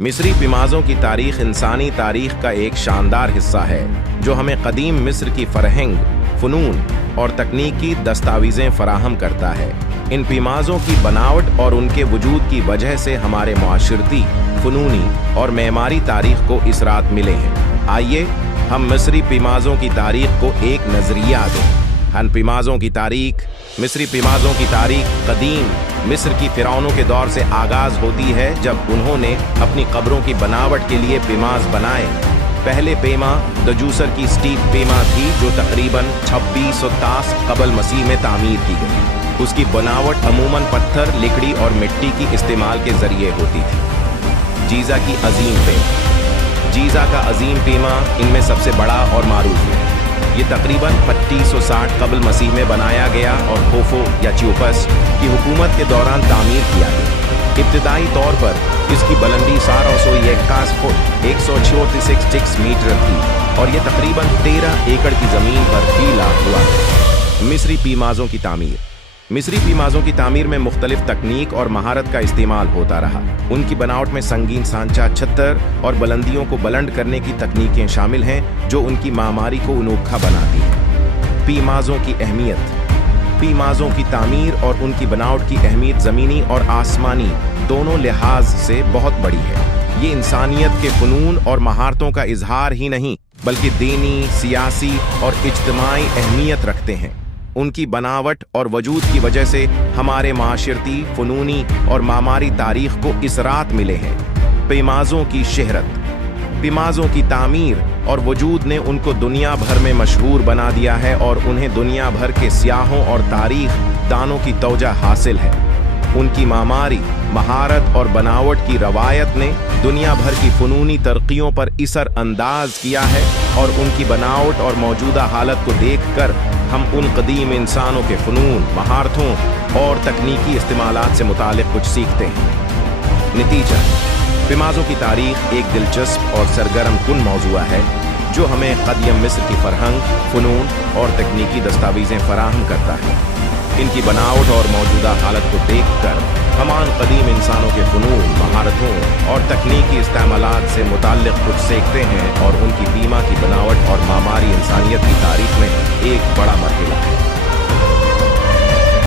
मिस्री पिमाज़ों की तारीख इंसानी तारीख का एक शानदार हिस्सा है जो हमें कदीम मिस्र की फ़रहंग, फ़नून और तकनीकी दस्तावेज़ें फराहम करता है। इन पिमाज़ों की बनावट और उनके वजूद की वजह से हमारे माशरती, फ़नूनी और मेमारी तारीख़ को इस रात मिले हैं। आइए हम मिस्री पिमाज़ों की तारीख़ को एक नज़रिया दें। पिमाज़ों की तारीख़। मिस्री पिमाज़ों की तारीख़ कदीम मिस्र की फ़िरौनों के दौर से आगाज़ होती है, जब उन्होंने अपनी कब्रों की बनावट के लिए पिमाज़ बनाए। पहले पेमा दजूसर की स्टीप पेमा थी जो तकरीबन 2600 कबल मसीह में तामीर की गई। उसकी बनावट अमूमन पत्थर, लकड़ी और मिट्टी की इस्तेमाल के ज़रिए होती थी। जीज़ा की अजीम पेमा। जीज़ा का अजीम पेमा इनमें सबसे बड़ा और मारूफ है। ये तकरीबन 2560 कबल मसीह में बनाया गया और खोफो या च्यूपस की हुकूमत के दौरान तामीर किया गया। इब्तदाई तौर पर इसकी बुलंदी 761 फुट 136 मीटर थी और ये तकरीबन 13 एकड़ की ज़मीन पर फैला हुआ है। मिस्री पिमाज़ों की तामीर। मिस्री पिमाज़ों की तामीर में मुख्तलिफ तकनीक और महारत का इस्तेमाल होता रहा। उनकी बनावट में संगीन सांचा, छत्तर और बुलंदियों को बुलंद करने की तकनीकें शामिल हैं जो उनकी मामारी को अनोखा बनाती हैं। पिमाज़ों की अहमियत। पिमाज़ों की तामीर और उनकी बनावट की अहमियत ज़मीनी और आसमानी दोनों लिहाज से बहुत बड़ी है। ये इंसानियत के फ़नून और महारतों का इजहार ही नहीं बल्कि दीनी, सियासी और इज्तिमाई अहमियत रखते हैं। उनकी बनावट और वजूद की वजह से हमारे माशरती, फ़नूनी और मामारी तारीख़ को इस रात मिले हैं। पिमाज़ों की शहरत। पिमाज़ों की तामीर और वजूद ने उनको दुनिया भर में मशहूर बना दिया है और उन्हें दुनिया भर के सियाहों और तारीख़ दानों की तवज्जो हासिल है। उनकी मामारी, महारत और बनावट की रवायत ने दुनिया भर की फ़नूनी तरक्कियों पर असर अंदाज किया है और उनकी बनावट और मौजूदा हालत को देखकर हम उन कदीम इंसानों के फ़नून, महारतों और तकनीकी इस्तेमालात से मुतालिक कुछ सीखते हैं। नतीजा। पिमाज़ों की तारीख़ एक दिलचस्प और सरगर्म कुन मौज़ूआ है जो हमें कदीम मिस्र की फ़रहंग, फ़नून और तकनीकी दस्तावेज़ें फराहम करता है। इनकी बनावट और मौजूदा हालत को देखकर हम कदीम इंसानों के फ़नून, महारतों और तकनीकी इस्तेमालात से मुताल्लिक़ कुछ सीखते हैं और उनकी बीमा की बनावट और मामारी इंसानियत की तारीख़ में एक बड़ा मरहला है।